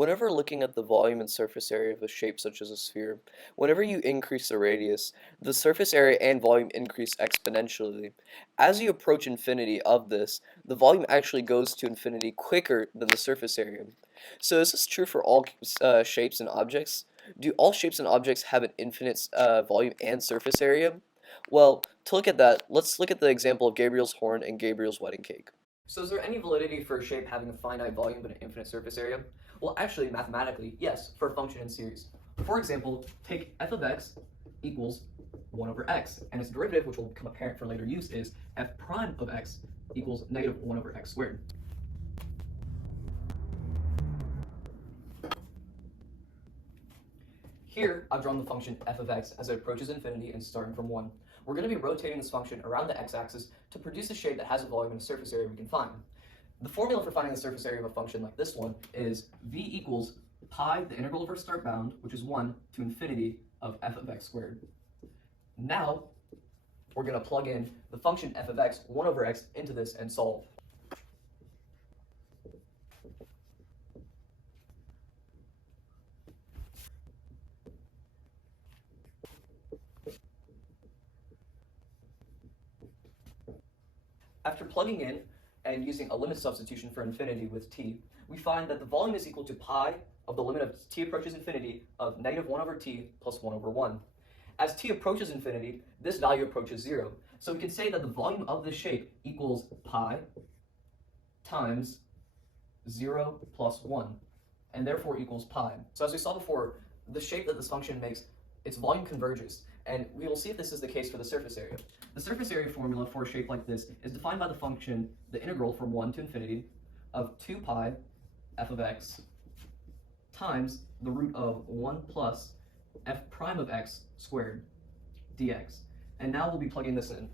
Whenever looking at the volume and surface area of a shape such as a sphere, whenever you increase the radius, the surface area and volume increase exponentially. As you approach infinity of this, the volume actually goes to infinity quicker than the surface area. So is this true for all shapes and objects? Do all shapes and objects have an infinite volume and surface area? Well, to look at that, let's look at the example of Gabriel's horn and Gabriel's wedding cake. So is there any validity for a shape having a finite volume but an infinite surface area? Well, actually, mathematically, yes, for a function in series. For example, take f of x equals 1 over x, and its derivative, which will become apparent for later use, is f prime of x equals negative 1 over x squared. Here, I've drawn the function f of x as it approaches infinity and starting from 1. We're going to be rotating this function around the x-axis to produce a shape that has a volume and a surface area we can find. The formula for finding the surface area of a function like this one is v equals pi, the integral of our start bound, which is 1, to infinity of f of x squared. Now, we're going to plug in the function f of x, 1 over x, into this and solve. After plugging in and using a limit substitution for infinity with t, we find that the volume is equal to pi of the limit of t approaches infinity of negative 1 over t plus 1 over 1. As t approaches infinity, this value approaches 0. So we can say that the volume of this shape equals pi times 0 plus 1, and therefore equals pi. So as we saw before, the shape that this function makes, its volume converges, and we will see if this is the case for the surface area. The surface area formula for a shape like this is defined by the function, the integral from 1 to infinity, of 2 pi f of x times the root of 1 plus f prime of x squared dx. And now we'll be plugging this in.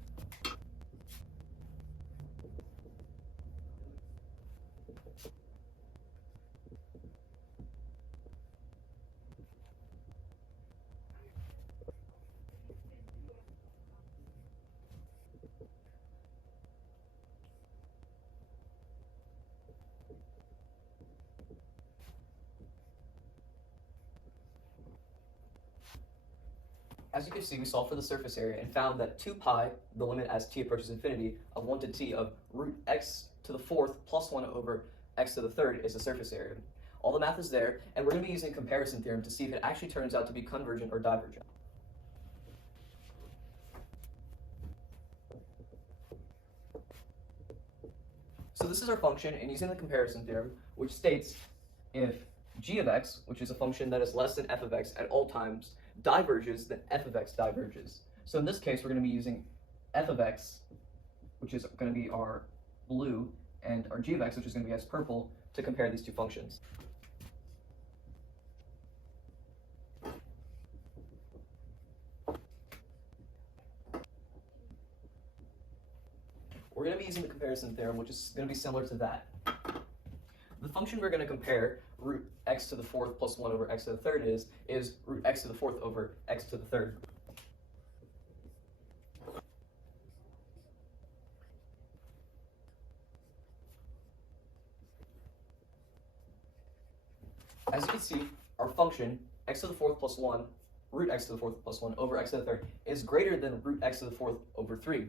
As you can see, we solved for the surface area and found that 2 pi, the limit as t approaches infinity, of 1 to t of root x to the 4th plus 1 over x to the 3rd is the surface area. All the math is there, and we're going to be using comparison theorem to see if it actually turns out to be convergent or divergent. So this is our function, and using the comparison theorem, which states if g of x, which is a function that is less than f of x at all times, diverges, then f of x diverges. So in this case, we're going to be using f of x, which is going to be our blue, and our g of x, which is going to be as purple, to compare these two functions. We're going to be using the comparison theorem, which is going to be similar to that. The function we're going to compare, root x to the 4th plus 1 over x to the 3rd is root x to the 4th over x to the 3rd. As you can see, our function, x to the 4th plus 1, root x to the 4th plus 1 over x to the 3rd, is greater than root x to the 4th over 3.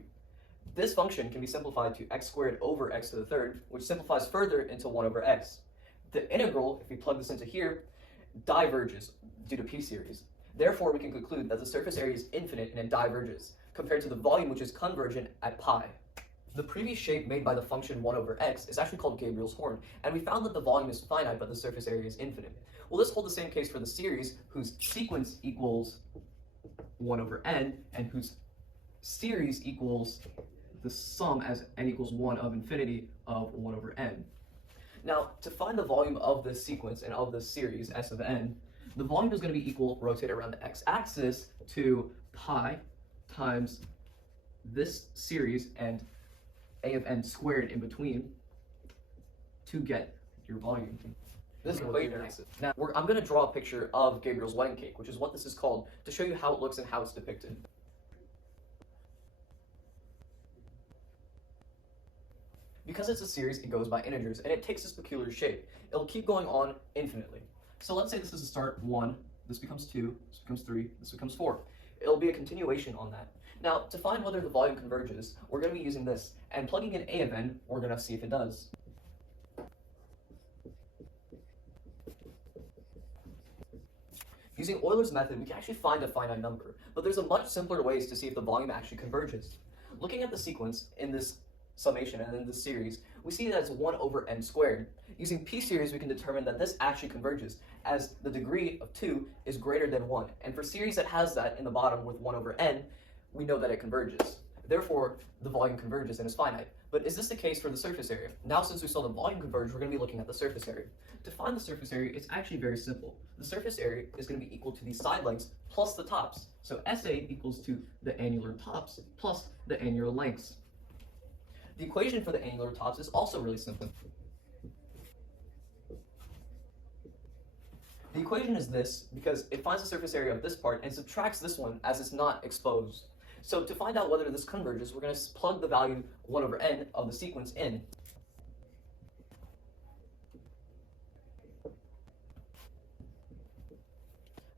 This function can be simplified to x squared over x to the 3rd, which simplifies further into 1 over x. The integral, if we plug this into here, diverges due to p-series. Therefore, we can conclude that the surface area is infinite and it diverges, compared to the volume, which is convergent at pi. The previous shape made by the function 1 over x is actually called Gabriel's horn, and we found that the volume is finite but the surface area is infinite. Will this hold the same case for the series, whose sequence equals 1 over n, and whose series equals the sum as n equals 1 of infinity of 1 over n. Now, to find the volume of this sequence and of this series, s of n, the volume is going to be equal, rotated around the x-axis, to pi times this series and a of n squared in between to get your volume. This is equation. Now, I'm going to draw a picture of Gabriel's wedding cake, which is what this is called, to show you how it looks and how it's depicted. because it's a series, it goes by integers, and it takes this peculiar shape. It'll keep going on infinitely. So let's say this is a start 1, this becomes 2, this becomes 3, this becomes 4. It'll be a continuation on that. Now, to find whether the volume converges, we're going to be using this, and plugging in a of n, we're going to see if it does. Using Euler's method, we can actually find a finite number, but there's a much simpler ways to see if the volume actually converges. Looking at the sequence in this summation and in this series, we see that it's 1 over n squared. Using p-series, we can determine that this actually converges, as the degree of 2 is greater than 1. And for series that has that in the bottom with 1 over n, we know that it converges. Therefore, the volume converges and is finite. But is this the case for the surface area? Now, since we saw the volume converge, we're going to be looking at the surface area. To find the surface area, it's actually very simple. The surface area is going to be equal to the side lengths plus the tops. So SA equals to the annular tops plus the annular lengths. The equation for the annular tops is also really simple. The equation is this because it finds the surface area of this part and subtracts this one as it's not exposed. So to find out whether this converges, we're going to plug the value 1 over n of the sequence in.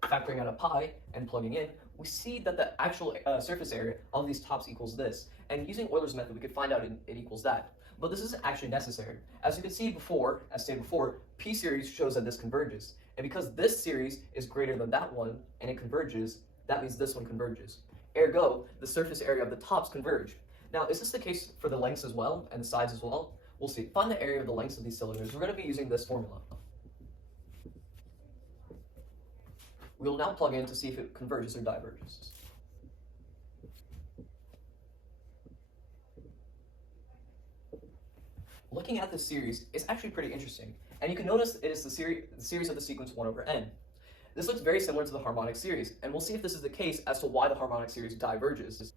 Factoring out a pi and plugging in, we see that the actual surface area of these tops equals this. And using Euler's method, we could find out it equals that. But this isn't actually necessary. As you can see before, as stated before, p-series shows that this converges. And because this series is greater than that one, and it converges, that means this one converges. Ergo, the surface area of the tops converge. Now, is this the case for the lengths as well, and the sides as well? We'll see. Find the area of the lengths of these cylinders. We're going to be using this formula. We'll now plug in to see if it converges or diverges. Looking at this series is actually pretty interesting, and you can notice it is the series of the sequence 1 over n. This looks very similar to the harmonic series, and we'll see if this is the case as to why the harmonic series diverges.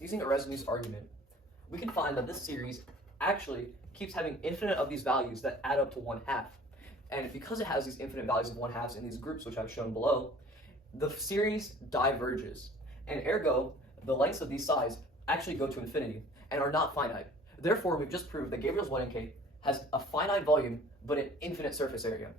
Using Arrhenius' argument, we can find that this series actually keeps having infinite of these values that add up to 1/2. And because it has these infinite values of 1/2 in these groups, which I've shown below, the series diverges. And ergo, the lengths of these sides actually go to infinity and are not finite. Therefore, we've just proved that Gabriel's 1 and K has a finite volume, but an infinite surface area.